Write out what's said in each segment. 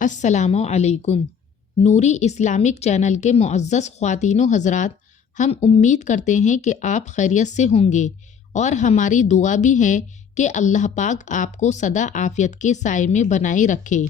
السلام علیکم۔ نوری Islamic channel کے معزز خواتین و حضرات، ہم امید کرتے ہیں کہ آپ خیریت سے ہوں گے اور ہماری دعا بھی ہے کہ اللہ پاک آپ کو سدا عافیت کے سائے میں بنائے رکھے۔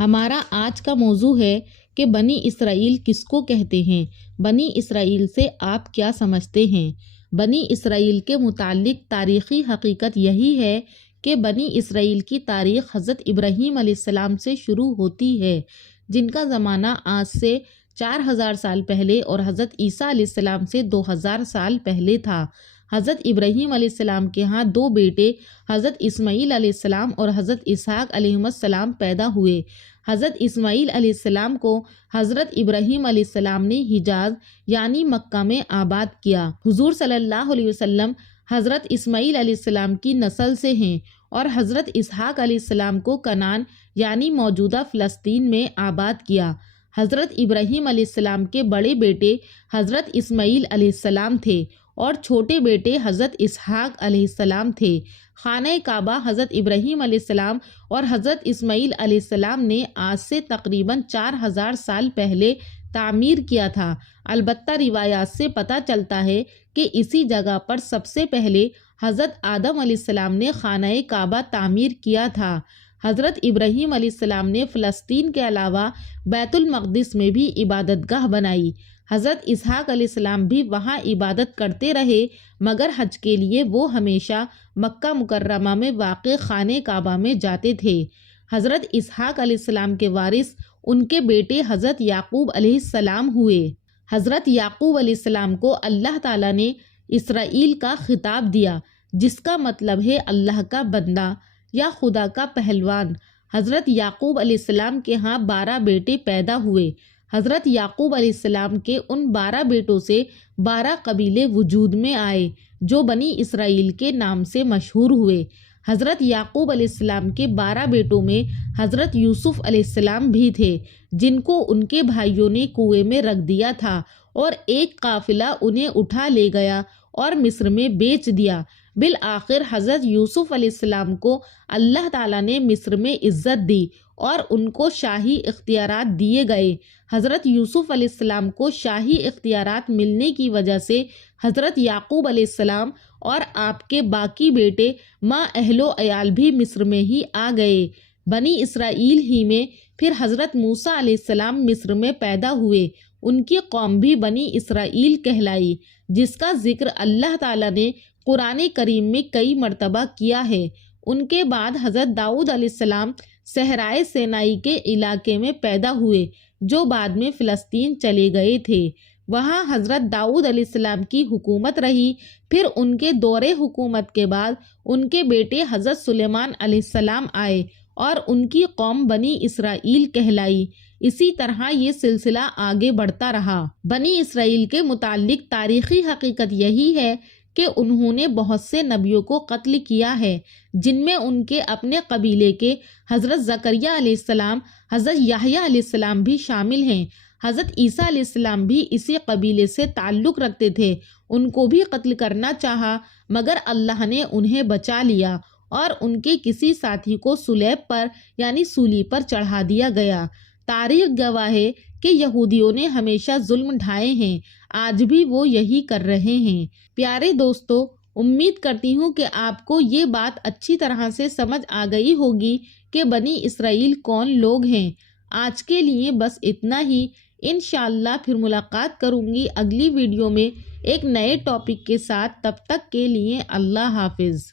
ہمارا آج کا موضوع ہے کہ بنی اسرائیل کس کو کہتے ہیں؟ بنی اسرائیل سے آپ کیا سمجھتے ہیں؟ بنی اسرائیل کے متعلق تاریخی حقیقت یہی ہے کہ بنی اسرائیل کی تاریخ حضرت ابراہیم علیہ السلام سے شروع ہوتی ہے، جن کا زمانہ آج سے 4000 سال پہلے اور حضرت عیسیٰ علیہ السلام سے 2000 سال پہلے تھا۔ حضرت ابراہیم علیہ السلام کے ہاں 2 بیٹے حضرت اسماعیل علیہ السلام اور حضرت اسحاق علیہ السلام پیدا ہوئے۔ حضرت اسماعیل علیہ السلام کو حضرت ابراہیم علیہ السلام نے حجاز یعنی مکہ میں آباد کیا۔ حضور صلی اللہ علیہ وسلم حضرت اسماعیل علیہ السلام کی نسل سے ہیں اور حضرت اسحاق علیہ السلام کو کنعان یعنی موجودہ فلسطین میں آباد کیا۔ حضرت ابراہیم علیہ السلام کے بڑے بیٹے حضرت اسماعیل علیہ السلام تھے اور چھوٹے بیٹے حضرت اسحاق علیہ السلام تھے۔ خانہ کعبہ حضرت ابراہیم علیہ السلام اور حضرت اسماعیل علیہ السلام نے آج سے تقریباً 4000 سال پہلے تعمیر کیا تھا۔ البتہ روایات سے پتہ چلتا ہے کہ اسی جگہ پر سب سے پہلے حضرت آدم علیہ السلام نے خانہ کعبہ تعمیر کیا تھا۔ حضرت ابراہیم علیہ السلام نے فلسطین کے علاوہ بیت المقدس میں بھی عبادت گاہ بنائی۔ حضرت اسحاق علیہ السلام بھی وہاں عبادت کرتے رہے، مگر حج کے لیے وہ ہمیشہ مکہ مکرمہ میں واقع خانہ کعبہ میں جاتے تھے۔ حضرت اسحاق علیہ السلام کے وارث ان کے بیٹے حضرت یعقوب علیہ السلام ہوئے۔ حضرت یعقوب علیہ السلام کو اللہ تعالیٰ نے اسرائیل کا خطاب دیا، جس کا مطلب ہے اللہ کا بندہ یا خدا کا پہلوان۔ حضرت یعقوب علیہ السلام کے ہاں 12 بیٹے پیدا ہوئے۔ حضرت یعقوب علیہ السلام کے ان 12 بیٹوں سے 12 قبیلے وجود میں آئے جو بنی اسرائیل کے نام سے مشہور ہوئے۔ حضرت یعقوب علیہ السلام کے 12 بیٹوں میں حضرت یوسف علیہ السلام بھی تھے، جن کو ان کے بھائیوں نے کنویں میں رکھ دیا تھا اور ایک قافلہ انہیں اٹھا لے گیا اور مصر میں بیچ دیا۔ بالآخر حضرت یوسف علیہ السلام کو اللہ تعالیٰ نے مصر میں عزت دی اور ان کو شاہی اختیارات دیے گئے۔ حضرت یوسف علیہ السلام کو شاہی اختیارات ملنے کی وجہ سے حضرت یعقوب علیہ السلام اور آپ کے باقی بیٹے ماں اہل و عیال بھی مصر میں ہی آ گئے۔ بنی اسرائیل ہی میں پھر حضرت موسیٰ علیہ السلام مصر میں پیدا ہوئے۔ ان کی قوم بھی بنی اسرائیل کہلائی، جس کا ذکر اللہ تعالیٰ نے قرآن کریم میں کئی مرتبہ کیا ہے۔ ان کے بعد حضرت داؤد علیہ السلام صحرائے سینائی کے علاقے میں پیدا ہوئے، جو بعد میں فلسطین چلے گئے تھے۔ وہاں حضرت داؤد علیہ السلام کی حکومت رہی۔ پھر ان کے دور حکومت کے بعد ان کے بیٹے حضرت سلیمان علیہ السلام آئے اور ان کی قوم بنی اسرائیل کہلائی۔ اسی طرح یہ سلسلہ آگے بڑھتا رہا۔ بنی اسرائیل کے متعلق تاریخی حقیقت یہی ہے کہ انہوں نے بہت سے نبیوں کو قتل کیا ہے، جن میں ان کے اپنے قبیلے کے حضرت زکریا علیہ السلام، حضرت یحییٰ علیہ السلام بھی شامل ہیں۔ حضرت عیسیٰ علیہ السلام بھی اسی قبیلے سے تعلق رکھتے تھے۔ ان کو بھی قتل کرنا چاہا، مگر اللہ نے انہیں بچا لیا اور ان کے کسی ساتھی کو صلیب پر یعنی سولی پر چڑھا دیا گیا۔ تاریخ گواہ ہے کہ یہودیوں نے ہمیشہ ظلم ڈھائے ہیں، آج بھی وہ یہی کر رہے ہیں۔ پیارے دوستو، امید کرتی ہوں کہ آپ کو یہ بات اچھی طرح سے سمجھ آ گئی ہوگی کہ بنی اسرائیل کون لوگ ہیں۔ آج کے لیے بس اتنا ہی۔ انشاءاللہ پھر ملاقات کروں گی اگلی ویڈیو میں ایک نئے ٹاپک کے ساتھ۔ تب تک کے لیے اللہ حافظ۔